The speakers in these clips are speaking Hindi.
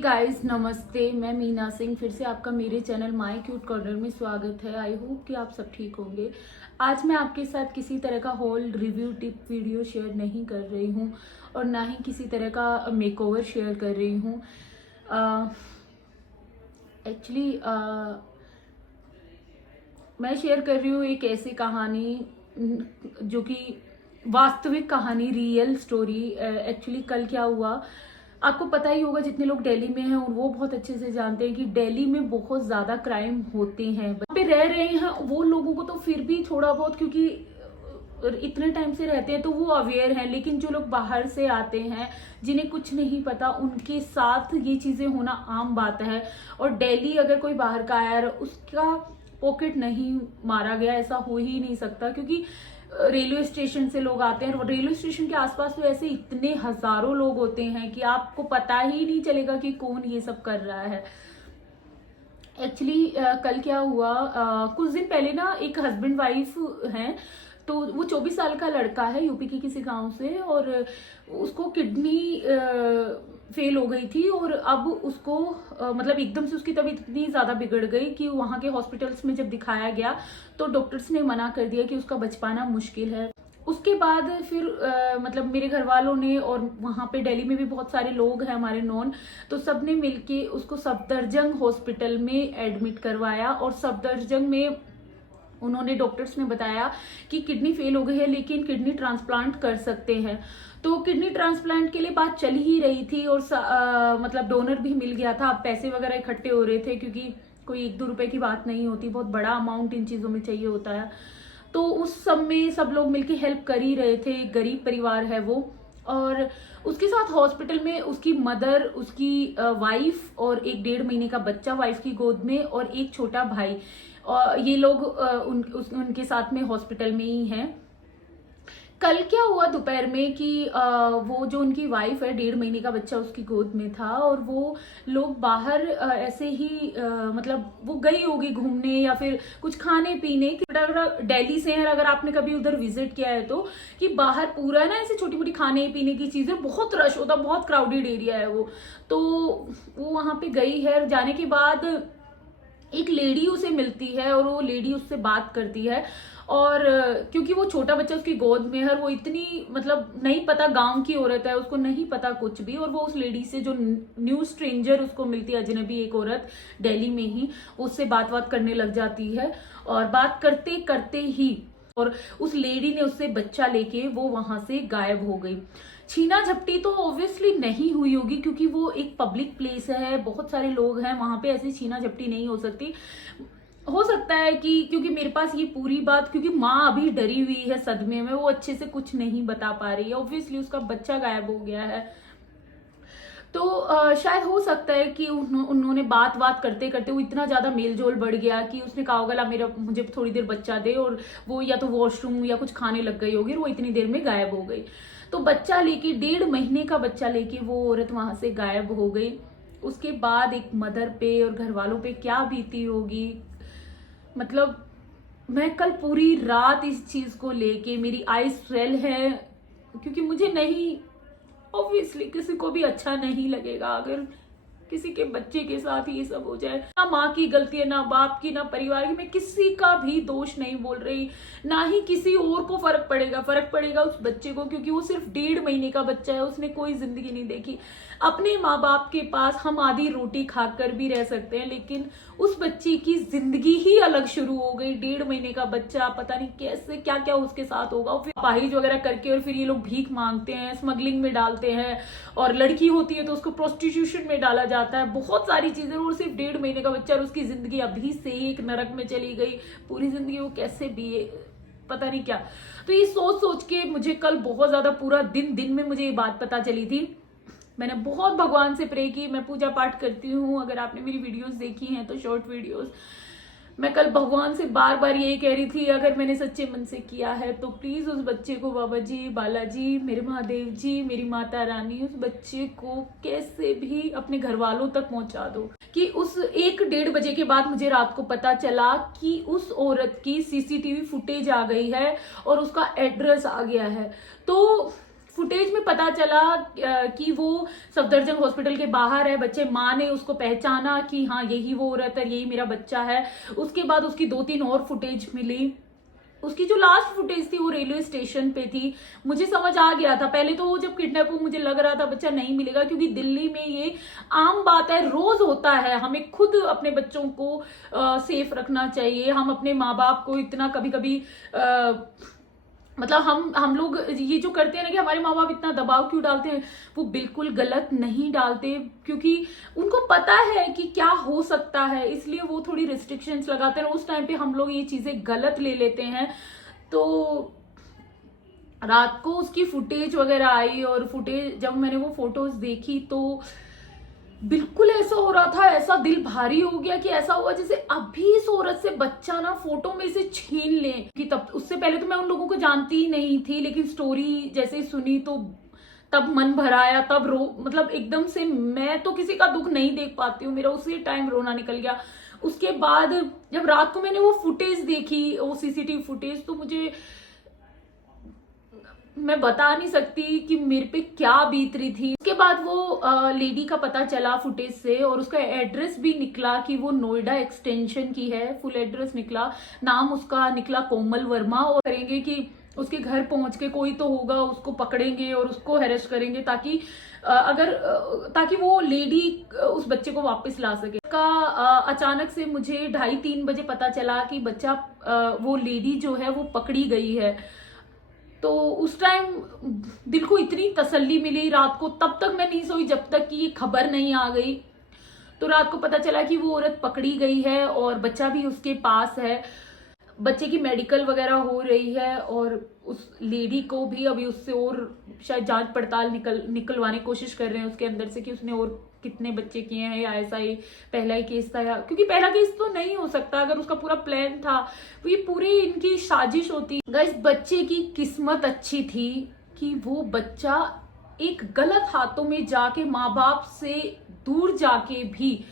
गाइस नमस्ते, मैं मीना सिंह फिर से आपका मेरे चैनल माय क्यूट कॉर्नर में स्वागत है। आई होप कि आप सब ठीक होंगे। आज मैं आपके साथ किसी तरह का hall review tip video share नहीं कर रही हूँ और ना ही किसी तरह का मेकओवर शेयर कर रही हूँ। एक्चुअली मैं शेयर कर रही हूँ एक ऐसी कहानी जो कि वास्तविक कहानी, रियल स्टोरी। एक्चुअली कल क्या हुआ आपको पता ही होगा, जितने लोग दिल्ली में हैं वो बहुत अच्छे से जानते हैं कि दिल्ली में बहुत ज्यादा क्राइम होते हैं। वहाँ पे रह रहे हैं वो लोगों को तो फिर भी थोड़ा बहुत, क्योंकि इतने टाइम से रहते हैं तो वो अवेयर हैं, लेकिन जो लोग बाहर से आते हैं जिन्हें कुछ नहीं पता उनके साथ ये चीजें होना आम बात है। और दिल्ली अगर कोई बाहर का आया उसका पॉकेट नहीं मारा गया ऐसा हो ही नहीं सकता, क्योंकि रेलवे स्टेशन से लोग आते हैं और रेलवे स्टेशन के आसपास तो ऐसे इतने हजारों लोग होते हैं कि आपको पता ही नहीं चलेगा कि कौन ये सब कर रहा है। एक्चुअली कल क्या हुआ, कुछ दिन पहले ना एक हस्बैंड वाइफ हैं, तो वो 24 साल का लड़का है यूपी के किसी गांव से, और उसको किडनी फेल हो गई थी और अब उसको मतलब एकदम से उसकी तबीयत इतनी ज्यादा बिगड़ गई कि वहां के हॉस्पिटल्स में जब दिखाया गया तो डॉक्टर्स ने मना कर दिया कि उसका बच पाना मुश्किल है। उसके बाद फिर मतलब मेरे घर वालों ने और वहां पे दिल्ली में भी बहुत सारे लोग हैं हमारे नॉन, तो सबने मिलके उसको सफदरजंग हॉस्पिटल में एडमिट करवाया। और सफदरजंग में उन्होंने डॉक्टर्स ने बताया कि किडनी फेल हो गई है लेकिन किडनी ट्रांसप्लांट कर सकते हैं। तो किडनी ट्रांसप्लांट के लिए बात चल ही रही थी और मतलब डोनर भी मिल गया था। अब पैसे वगैरह इकट्ठे हो रहे थे, क्योंकि कोई 1-2 रुपए की बात नहीं होती, बहुत बड़ा अमाउंट इन चीजों में चाहिए होता है। तो उस सब में सब लोग मिलके हेल्प कर ही रहे थे। गरीब परिवार है वो, और उसके साथ हॉस्पिटल में उसकी मदर, उसकी वाइफ और एक 1.5 महीने का बच्चा वाइफ की गोद में और एक छोटा भाई, और ये लोग उनके साथ में हॉस्पिटल में ही हैं। कल क्या हुआ दोपहर में कि वो जो उनकी वाइफ है, 1.5 महीने का बच्चा उसकी गोद में था, और वो लोग बाहर ऐसे ही मतलब वो गई होगी घूमने या फिर कुछ खाने पीने की। दिल्ली से है, अगर आपने कभी उधर विजिट किया है तो, कि बाहर पूरा ना ऐसे छोटी मोटी खाने पीने की चीजें, बहुत रश होता, बहुत क्राउडेड एरिया है वो। तो वो वहां पे गई है, जाने के बाद एक लेडी उसे मिलती है और वो लेडी उससे बात करती है। और क्योंकि वो छोटा बच्चा उसकी गोद में है और वो इतनी मतलब नहीं पता, गांव की औरत है, उसको नहीं पता कुछ भी, और वो उस लेडी से जो न्यू स्ट्रेंजर उसको मिलती है, अजनबी एक औरत दिल्ली में ही, उससे बात करने लग जाती है। और बात करते करते ही और उस लेडी ने उससे बच्चा लेके वो वहां से गायब हो गई। छीना झपटी तो ऑब्वियसली नहीं हुई होगी, क्योंकि वो एक पब्लिक प्लेस है, बहुत सारे लोग हैं वहां पे, ऐसी छीना झपटी नहीं हो सकती। हो सकता है कि क्योंकि मेरे पास ये पूरी बात, क्योंकि माँ अभी डरी हुई है सदमे में, वो अच्छे से कुछ नहीं बता पा रही है, ऑब्वियसली उसका बच्चा गायब हो गया है। तो शायद हो सकता है कि उन्होंने बात करते करते वो इतना ज्यादा मेल जोल बढ़ गया कि उसने कहा होगा ला मेरा मुझे थोड़ी देर बच्चा दे, और वो या तो वॉशरूम या कुछ खाने लग गई होगी और वो इतनी देर में गायब हो गई। तो बच्चा लेके, 1.5 महीने का बच्चा लेके वो औरत वहां से गायब हो गई। उसके बाद एक मदर पे और घर वालों पे क्या बीती होगी। मतलब मैं कल पूरी रात इस चीज को लेके, मेरी आईज स्वेल है, क्योंकि मुझे नहीं, ऑब्वियसली किसी को भी अच्छा नहीं लगेगा अगर किसी के बच्चे के साथ ये सब हो जाए। ना माँ की गलती है, ना बाप की, ना परिवार की, मैं किसी का भी दोष नहीं बोल रही, ना ही किसी और को फर्क पड़ेगा उस बच्चे को, क्योंकि वो सिर्फ 1.5 महीने का बच्चा है, उसने कोई जिंदगी नहीं देखी। अपने माँ बाप के पास हम आधी रोटी खाकर भी रह सकते हैं, लेकिन उस बच्ची की जिंदगी ही अलग शुरू हो गई। 1.5 महीने का बच्चा, पता नहीं कैसे क्या क्या उसके साथ होगा। फिर पाहिज वगैरह करके और फिर ये लोग भीख मांगते हैं, स्मगलिंग में डालते हैं, और लड़की होती है तो उसको प्रोस्टिट्यूशन में डाला जाता है, बहुत सारी चीजें। और सिर्फ 1.5 महीने का बच्चा और उसकी जिंदगी अभी से ही एक नरक में चली गई। पूरी जिंदगी वो कैसे भी पता नहीं क्या। तो ये सोच सोच के मुझे कल बहुत ज्यादा, पूरा दिन में मुझे ये बात पता चली थी। मैंने बहुत भगवान से प्रे की, मैं पूजा पाठ करती हूँ, अगर आपने मेरी वीडियोस देखी हैं तो शॉर्ट वीडियोस, मैं कल भगवान से बार बार यही कह रही थी, अगर मैंने सच्चे मन से किया है तो प्लीज उस बच्चे को, बाबा जी, बालाजी, मेरे महादेव जी, मेरी माता रानी, उस बच्चे को कैसे भी अपने घर वालों तक पहुंचा दो। कि उस 1-1:30 बजे के बाद मुझे रात को पता चला कि उस औरत की सीसीटीवी फुटेज आ गई है और उसका एड्रेस आ गया है। तो फुटेज में पता चला कि वो सफदरजंग हॉस्पिटल के बाहर है, बच्चे माँ ने उसको पहचाना कि हाँ यही वो औरत है, यही मेरा बच्चा है। उसके बाद उसकी 2-3 और फुटेज मिली। उसकी जो लास्ट फुटेज थी वो रेलवे स्टेशन पे थी। मुझे समझ आ गया था पहले तो, वो जब किडनैप हुआ मुझे लग रहा था बच्चा नहीं मिलेगा, क्योंकि दिल्ली में ये आम बात है, रोज होता है। हमें खुद अपने बच्चों को सेफ रखना चाहिए। हम अपने माँ बाप को इतना कभी कभी मतलब हम लोग ये जो करते हैं ना कि हमारे माँ बाप इतना दबाव क्यों डालते हैं, वो बिल्कुल गलत नहीं डालते, क्योंकि उनको पता है कि क्या हो सकता है, इसलिए वो थोड़ी रिस्ट्रिक्शंस लगाते हैं। उस टाइम पे हम लोग ये चीजें गलत ले लेते हैं। तो रात को उसकी फुटेज वगैरह आई, और फुटेज जब मैंने वो फोटोज देखी तो बिल्कुल ऐसा हो रहा था, ऐसा दिल भारी हो गया कि ऐसा हुआ जैसे अभी इस औरत से बच्चा ना फोटो में से छीन ले। कि तब उससे पहले तो मैं उन लोगों को जानती ही नहीं थी, लेकिन स्टोरी जैसे ही सुनी तो तब मन भर आया, तब मतलब एकदम से, मैं तो किसी का दुख नहीं देख पाती हूँ, मेरा उसी टाइम रोना निकल गया। उसके बाद जब रात को मैंने वो फुटेज देखी, वो सीसीटीवी फुटेज, तो मुझे, मैं बता नहीं सकती कि मेरे पे क्या बीत रही थी। उसके बाद वो लेडी का पता चला फुटेज से, और उसका एड्रेस भी निकला कि वो नोएडा एक्सटेंशन की है। फुल एड्रेस निकला, नाम उसका निकला कोमल वर्मा। और करेंगे कि उसके घर पहुंच के कोई तो होगा, उसको पकड़ेंगे और उसको हेरेस्ट करेंगे, ताकि वो लेडी उस बच्चे को वापस ला सके। अचानक से मुझे 2:30-3 बजे पता चला कि बच्चा, वो लेडी जो है वो पकड़ी गई है। तो उस टाइम दिल को इतनी तसल्ली मिली रात को, तब तक मैं नहीं सोई जब तक कि ये खबर नहीं आ गई। तो रात को पता चला कि वो औरत पकड़ी गई है और बच्चा भी उसके पास है। बच्चे की मेडिकल वगैरह हो रही है, और उस लेडी को भी अभी उससे और शायद जांच पड़ताल निकलवाने की कोशिश कर रहे हैं उसके अंदर से, कि उसने और कितने बच्चे किए हैं, या ऐसा ही पहला ही केस था, या क्योंकि पहला केस तो नहीं हो सकता। अगर उसका पूरा प्लान था, तो ये पूरी इनकी साजिश होती। गाइस, बच्चे की किस्मत अच्छी थी कि वो बच्चा एक गलत हाथों में जाके, माँ बाप से दूर जाके भी,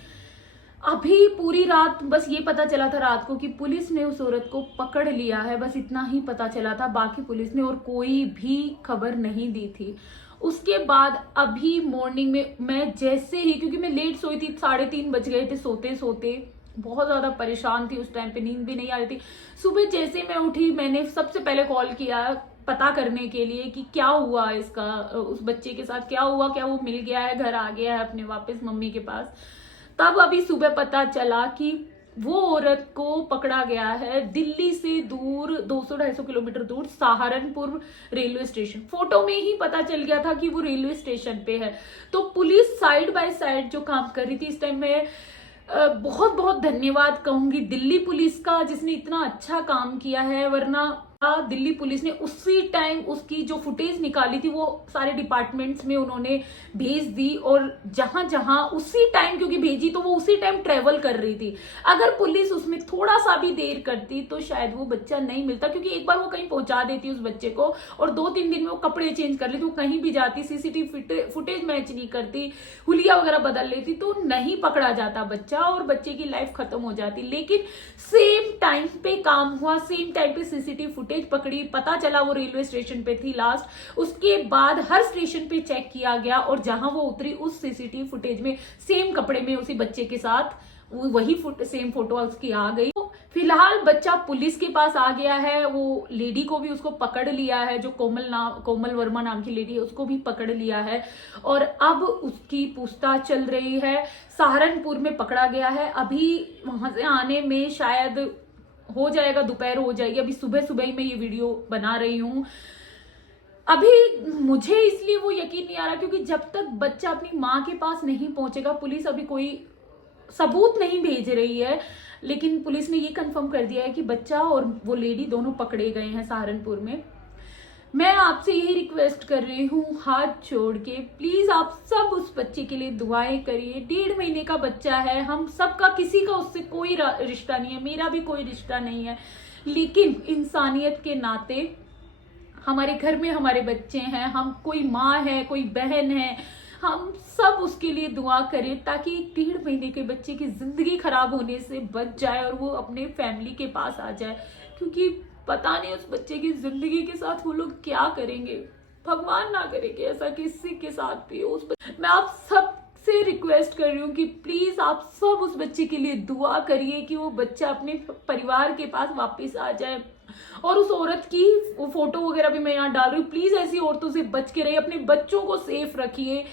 अभी पूरी रात बस ये पता चला था रात को कि पुलिस ने उस औरत को पकड़ लिया है, बस इतना ही पता चला था। बाकी पुलिस ने और कोई भी खबर नहीं दी थी। उसके बाद अभी मॉर्निंग में मैं जैसे ही, क्योंकि मैं लेट सोई थी, 3:30 बज गए थे सोते सोते, बहुत ज्यादा परेशान थी उस टाइम पे, नींद भी नहीं आ रही थी। सुबह जैसे मैं उठी, मैंने सबसे पहले कॉल किया पता करने के लिए कि क्या हुआ इसका, उस बच्चे के साथ क्या हुआ, क्या वो मिल गया है, घर आ गया है अपने वापस मम्मी के पास। तब अभी सुबह पता चला कि वो औरत को पकड़ा गया है दिल्ली से दूर 200-250 किलोमीटर दूर सहारनपुर रेलवे स्टेशन। फोटो में ही पता चल गया था कि वो रेलवे स्टेशन पे है। तो पुलिस साइड बाय साइड जो काम कर रही थी इस टाइम में, बहुत बहुत धन्यवाद कहूंगी दिल्ली पुलिस का, जिसने इतना अच्छा काम किया है। वरना दिल्ली पुलिस ने उसी टाइम उसकी जो फुटेज निकाली थी वो सारे डिपार्टमेंट्स में उन्होंने भेज दी, और जहां जहां उसी टाइम, क्योंकि भेजी तो वो उसी टाइम ट्रेवल कर रही थी। अगर पुलिस उसमें थोड़ा सा भी देर करती तो शायद वो बच्चा नहीं मिलता, क्योंकि एक बार वो कहीं पहुंचा देती उस बच्चे को, और 2-3 दिन में वो कपड़े चेंज कर लेती, वो कहीं भी जाती, सीसीटीवी फुटेज मैच नहीं करती, हुलिया वगैरह बदल लेती, तो नहीं पकड़ा जाता बच्चा और बच्चे की लाइफ खत्म हो जाती। लेकिन सेम टाइम पे काम हुआ, सेम टाइम पे सीसीटीवी फुटेज पकड़ी, पता चला वो रेलवे स्टेशन पे थी लास्ट। उसके बाद हर स्टेशन पे चेक किया गया, और जहां वो उतरी उस सीसीटीवी फुटेज में सेम कपड़े में उसी बच्चे के साथ वही सेम फोटो उसकी आ गई। तो फिलहाल बच्चा पुलिस के पास आ गया है। वो लेडी को भी उसको पकड़ लिया है, जो कोमल वर्मा नाम की लेडी है, उसको भी पकड़ लिया है, और अब उसकी पूछताछ चल रही है। सहारनपुर में पकड़ा गया है। अभी वहां से आने में शायद हो जाएगा, दोपहर हो जाएगी। अभी सुबह सुबह ही मैं ये वीडियो बना रही हूँ। अभी मुझे इसलिए वो यकीन नहीं आ रहा, क्योंकि जब तक बच्चा अपनी माँ के पास नहीं पहुंचेगा, पुलिस अभी कोई सबूत नहीं भेज रही है। लेकिन पुलिस ने ये कंफर्म कर दिया है कि बच्चा और वो लेडी दोनों पकड़े गए हैं सहारनपुर में। मैं आपसे यही रिक्वेस्ट कर रही हूँ हाथ जोड़ के, प्लीज आप सब उस बच्चे के लिए दुआएं करिए। 1.5 महीने का बच्चा है, हम सबका, किसी का उससे कोई रिश्ता नहीं है, मेरा भी कोई रिश्ता नहीं है, लेकिन इंसानियत के नाते हमारे घर में हमारे बच्चे हैं, हम, कोई माँ है, कोई बहन है, हम सब उसके लिए दुआ करें ताकि 1.5 महीने के बच्चे की जिंदगी खराब होने से बच जाए और वो अपने फैमिली के पास आ जाए, क्योंकि पता नहीं उस बच्चे की जिंदगी के साथ वो लोग क्या करेंगे। भगवान ना करे कि ऐसा किसी के साथ भी हो। मैं आप सब से रिक्वेस्ट कर रही हूँ कि प्लीज आप सब उस बच्चे के लिए दुआ करिए कि वो बच्चा अपने परिवार के पास वापस आ जाए। और उस औरत की फोटो वगैरह भी मैं यहाँ डाल रही हूँ, प्लीज ऐसी औरतों से बच के रहिए, अपने बच्चों को सेफ रखिए।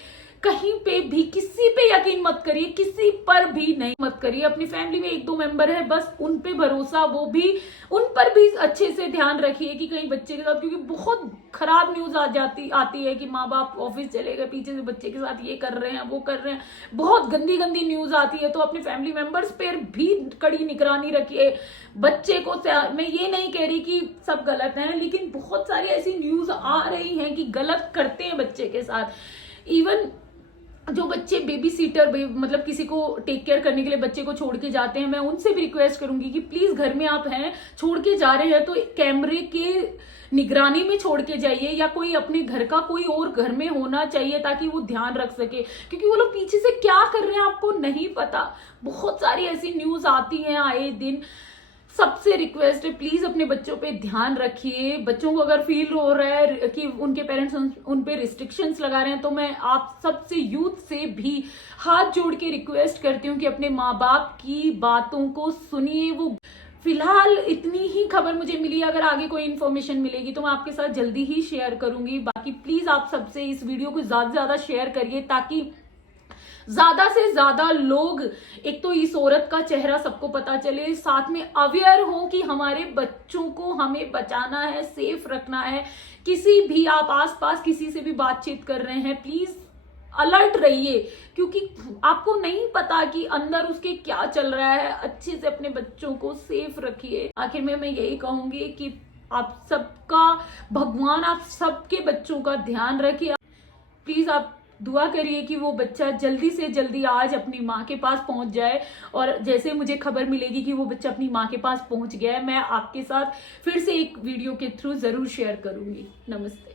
कहीं पे भी किसी पे यकीन मत करिए, किसी पर भी नहीं मत करिए। अपनी फैमिली में 1-2 मेंबर है बस उन पे भरोसा, वो भी उन पर भी अच्छे से ध्यान रखिए कि कहीं बच्चे के साथ, क्योंकि बहुत खराब न्यूज आती है कि माँ बाप ऑफिस चले गए, पीछे से बच्चे के साथ ये कर रहे हैं वो कर रहे हैं, बहुत गंदी गंदी न्यूज आती है। तो अपने फैमिली मेंबर्स पर भी कड़ी निगरानी रखिए। बच्चे को, मैं ये नहीं कह रही कि सब गलत है, लेकिन बहुत सारी ऐसी न्यूज आ रही हैं कि गलत करते हैं बच्चे के साथ। इवन जो बच्चे बेबी सीटर मतलब किसी को टेक केयर करने के लिए बच्चे को छोड़ के जाते हैं, मैं उनसे भी रिक्वेस्ट करूंगी कि प्लीज घर में आप हैं, छोड़ के जा रहे हैं तो कैमरे के निगरानी में छोड़ के जाइए, या कोई अपने घर का कोई और घर में होना चाहिए ताकि वो ध्यान रख सके, क्योंकि वो लोग पीछे से क्या कर रहे हैं आपको नहीं पता। बहुत सारी ऐसी न्यूज आती हैं आए दिन। सबसे रिक्वेस्ट है प्लीज अपने बच्चों पे ध्यान रखिए। बच्चों को अगर फील हो रहा है कि उनके पेरेंट्स उन पे रिस्ट्रिक्शंस लगा रहे हैं, तो मैं आप सबसे यूथ से भी हाथ जोड़ के रिक्वेस्ट करती हूँ कि अपने माँ बाप की बातों को सुनिए। वो फिलहाल इतनी ही खबर मुझे मिली, अगर आगे कोई इन्फॉर्मेशन मिलेगी तो मैं आपके साथ जल्दी ही शेयर करूंगी। बाकी प्लीज आप सबसे इस वीडियो को ज्यादा से ज्यादा शेयर करिए ताकि ज्यादा से ज्यादा लोग, एक तो इस औरत का चेहरा सबको पता चले, साथ में अवेयर हो कि हमारे बच्चों को हमें बचाना है, सेफ रखना है। किसी भी आप आसपास किसी से भी बातचीत कर रहे हैं, प्लीज अलर्ट रहिए, क्योंकि आपको नहीं पता कि अंदर उसके क्या चल रहा है। अच्छे से अपने बच्चों को सेफ रखिए। आखिर में मैं यही कहूंगी कि आप सबका भगवान आप सबके बच्चों का ध्यान रखिए। प्लीज आप दुआ करिए कि वो बच्चा जल्दी से जल्दी आज अपनी माँ के पास पहुंच जाए, और जैसे मुझे खबर मिलेगी कि वो बच्चा अपनी माँ के पास पहुंच गया है, मैं आपके साथ फिर से एक वीडियो के थ्रू जरूर शेयर करूंगी। नमस्ते।